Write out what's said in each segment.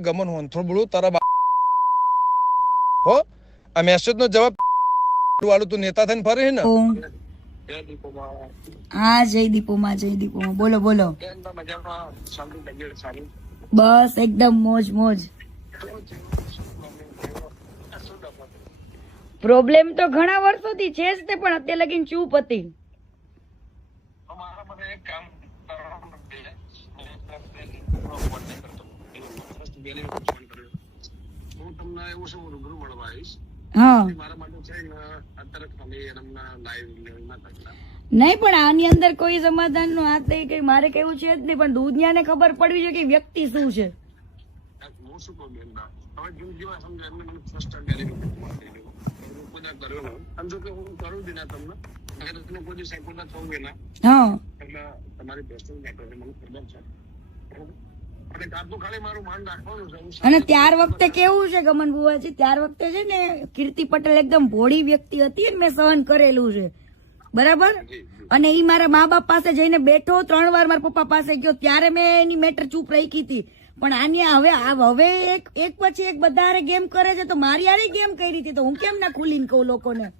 ગમન હોંથોબળું તારા હો આ મેસેજ નો જવાબ વાળું તું નેતા થઈને ફરે ને હા જયદીપોમાં બોલો બોલો બસ એકદમ મોજ મોજ પ્રોબ્લેમ તો ઘણા વર્ષોથી છે જ તે પણ અત્યારે લગીને ચૂપ હતી નહીં પણ આની અંદર કોઈ સમાધાન નું આ કઈ મારે કેવું છે જ નહીં પણ દુનિયાને ખબર પડવી જોઈએ કે વ્યક્તિ શું છે અને ત્યાર વખતે કેવું છે ગમન બુવાજી ત્યાર વખતે છે ને કીર્તિ પટેલ એકદમ ભોળી વ્યક્તિ હતી મેં સહન કરેલું છે બરાબર અને ઈ મારા મા બાપ પાસે જઈને બેઠો 3 વાર મારા પપ્પા પાસે ગયો ત્યારે મેં એની મેટર ચૂપ રાખી હતી પણ આની હવે એક પછી એક બધા ગેમ કરે છે તો મારી આરે ગેમ કરી હતી તો હું કેમ ના ખુલીને કહું લોકોને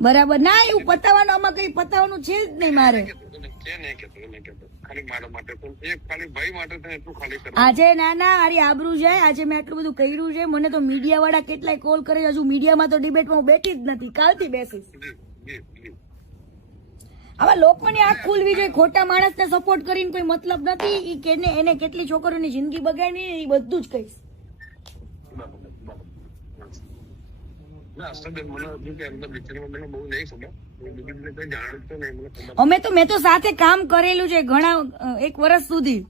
બરાબર ના એવું પતાવવાનું આમાં કઈ પતાવવાનું છે જ નહીં મારે આજે ના અરે આબરૂ છે આજે મેં આટલું બધું કર્યું છે મને તો મીડિયા વાળા કેટલાય કોલ કરે હજુ મીડિયામાં તો ડિબેટમાં હું બેઠી જ નથી કાલથી બેસીશ આવા લોકોની આંખ ખુલવી જોઈએ ખોટા માણસને સપોર્ટ કરીને કોઈ મતલબ નથી ઈ કેને એને કેટલી છોકરીઓની જિંદગી બગાડી એ બધું જ કહીશ મેં તો સાથે કામ કરેલું છે ઘણા 1 વર્ષ સુધી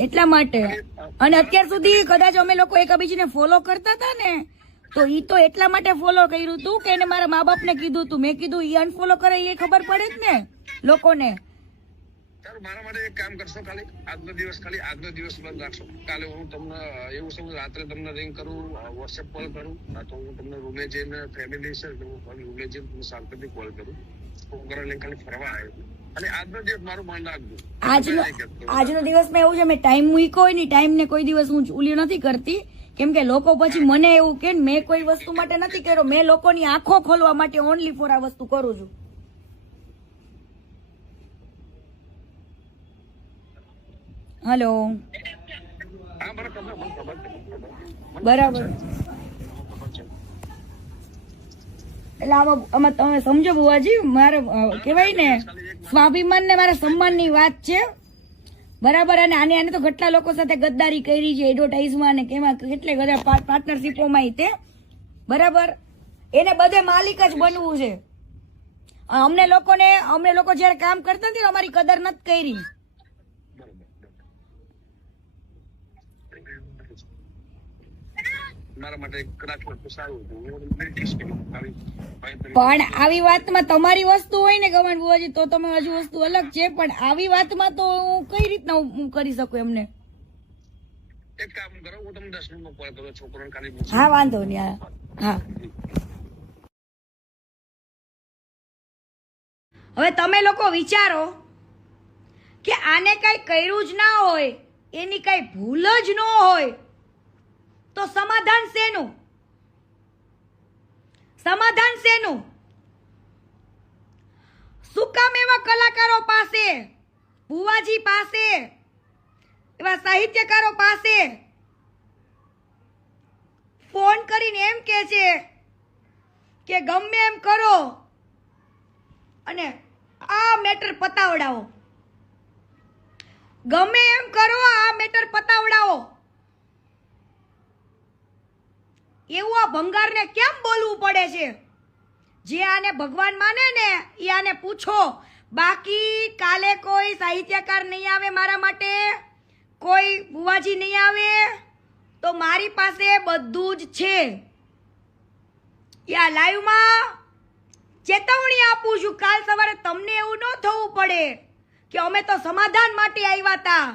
એટલા માટે અને અત્યાર સુધી કદાચ અમે લોકો એકબીજાને ફોલો કરતા હતા ને તો ઈ તો એટલા માટે ફોલો કર્યું હતું કે એને મારા મા બાપ ને કીધું હતું મેં કીધું ઈ અનફોલો કરે એ ખબર પડે જ ને લોકોને મારા માટે એક કામ કરશો ખાલી આજનો દિવસ બંધ રાખશો કાલે હું તમને એવું સમજ રાત્રે તમને રિંગ કરું વોટ્સએપ કોલ કરું તો હું તમને રૂમે જઈને ફેમિલી છે રૂમે જઈને તમને શાંતિથી કોલ કરું હું ઘરે ખાલી ફરવા આવ્યો અને આજનો દિવસ મારું માન રાખજો આજનો દિવસમાં એવું છે મેં ટાઈમ મૂક્યો હોય ને ટાઈમ ને કોઈ દિવસ હું ઉલી નથી કરતી કેમ કે લોકો પછી મને એવું કે મેં કોઈ વસ્તુ માટે નથી કર્યો મેં લોકોની આંખો ખોલવા માટે ઓનલી ફોર આ વસ્તુ કરું છું હેલો બરાબર એટલે આમાં તમે સમજો બુવાજી મારે કેવાય ને સ્વાભિમાન ને મારા સન્માન ની વાત છે બરાબર અને આને તો કેટલા લોકો સાથે ગદ્દારી કરી છે એડવર્ટાઇઝમાં ને કેમાં કેટલે બધા પાર્ટનરશીપોમાં તે બરાબર એને બધે માલિક જ બનવું છે અમને લોકો જયારે કામ કરતા નથી અમારી કદર નથી કરી પણ આવી વાતમાં તમારી વસ્તુ હોય ને ગમન બુવાજી તો તમે હજુ વસ્તુ અલગ છે પણ આવી વાતમાં તો હું કઈ રીતના હું કરી શકું એમને એક કામ કરો હું તમને 10 મિનિટમાં કોલ કરું છોકરોને ખાલી હા વાંધો નહીં હા હવે તમે લોકો વિચારો કે આને કઈ કર્યું જ ના હોય એની કઈ ભૂલ જ ન હોય તો સમાધાન શેનું શું કામ એવા કલાકારો પાસે બુવાજી પાસે એવા સાહિત્યકારો પાસે ફોન કરીને એમ કે છે કે ગમે એમ કરો અને આ મેટર પતાવડાવો ગમે એમ કરો આ મેટર પતાવડાવો એવું આ ભંગારને કેમ બોલવું પડે છે જે આને ભગવાન માને ને એ આને પૂછો બાકી કાલે કોઈ સાહિત્યકાર નહીં આવે મારા માટે કોઈ બુવાજી નહીં આવે તો મારી પાસે બધું જ છે યા લાઈવમાં ચેતવણી આપું છું કાલ સવારે તમને એવું ન થવું પડે કે અમે તો સમાધાન માટે આવ્યા હતા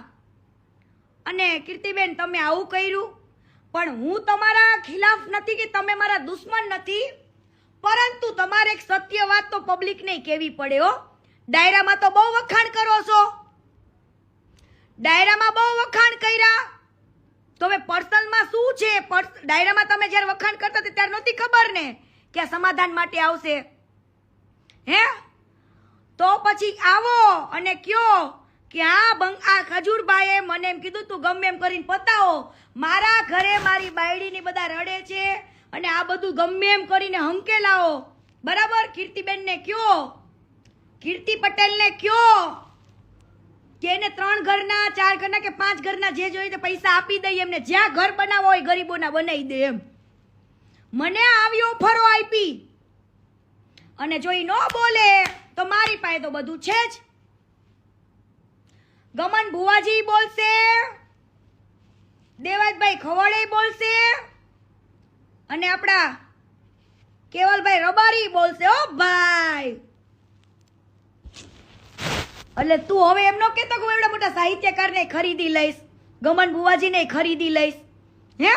અને કીર્તિબેન તમે આવું કર્યું પણ હું તમારા ખિલાફ નથી કે તમે મારા દુશ્મન નથી પરંતુ તમારે એક સત્ય વાત તો પબ્લિકને કહેવી પડે હો. ડાયરામાં તો બહુ વખાણ કરો છો, ડાયરામાં બહુ વખાણ કર્યા, તો હવે પર્સનલમાં શું છે? ડાયરામાં તમે જ્યારે વખાણ કરતા હતા ત્યારે નહોતી ખબર ને કે આ સમાધાન માટે આવશે? હે? તો પછી આવો અને કયો કે આ ખજૂરભાઈએ મને એમ કીધું તું ગમે એમ કરીને પતાવો, મારા ઘરે મારી બાયડીની બધા રડે છે અને આ બધું ગમે એમ કરીને હંકેલાવો. બરાબર? કીર્તિબેનને કયો, કીર્તિ પટેલને કયો કે એને 3 ઘરના 4 ઘરના કે 5 ઘરના જે જોઈએ તે પૈસા આપી દઈએ, એમને જ્યાં ઘર બનાવવા હોય ગરીબોના બનાવી દે એમ. મને આવી ઓફરો આપી અને જો ઈ ન બોલે તો મારી પાસે તો બધું છે જ. ગમન ભુવાજી બોલશે, દેવાજભાઈ ખવાડે બોલશે અને આપણા કેવલભાઈ રબારી બોલશે. ઓ ભાઈ, એટલે તું હવે એમ ન કહેતો કે હું એવડા મોટા સાહિત્યકારને ખરીદી લઈશ, ગમન ભુવાજીને ખરીદી લઈશ. હે?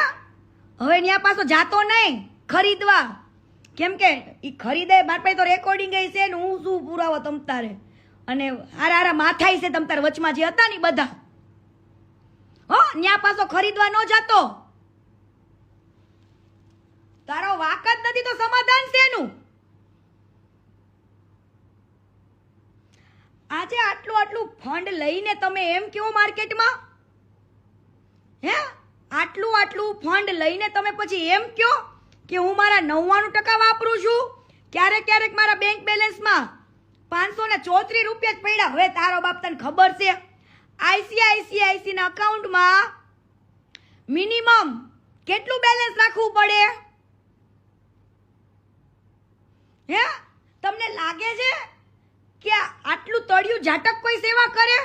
હવે ત્યાં પાછો જાતો નહીં ખરીદવા, કેમ કે ઈ ખરીદે મારા પાસે તો રેકોર્ડિંગ છે ને હું શું પુરાવો તમ તારે, અને હારા માથાઈ છે તમ તારે વચમાં જે હતા ને બધા. હો, ત્યાં પાછો ખરીદવા ન જાતો. તારો વાક જ નથી તો સમાધાન શેનું? આજે આટલું ફંડ લઈને તમે એમ કેવો માર્કેટમાં? હે? આટલું ફંડ લઈને તમે પછી એમ કયો કે હું મારા 99% વાપરું છું, ક્યારેક મારા બેંક બેલેન્સમાં 534 રૂપિયા જ પડ્યા. હવે તારો બાપ તને ખબર છે ICICI ના અકાઉન્ટમાં મિનિમમ કેટલું બેલેન્સ રાખવું પડે? હે? તમને લાગે છે કે આટલું તળિયું ઝાટક કોઈ સેવા કરે?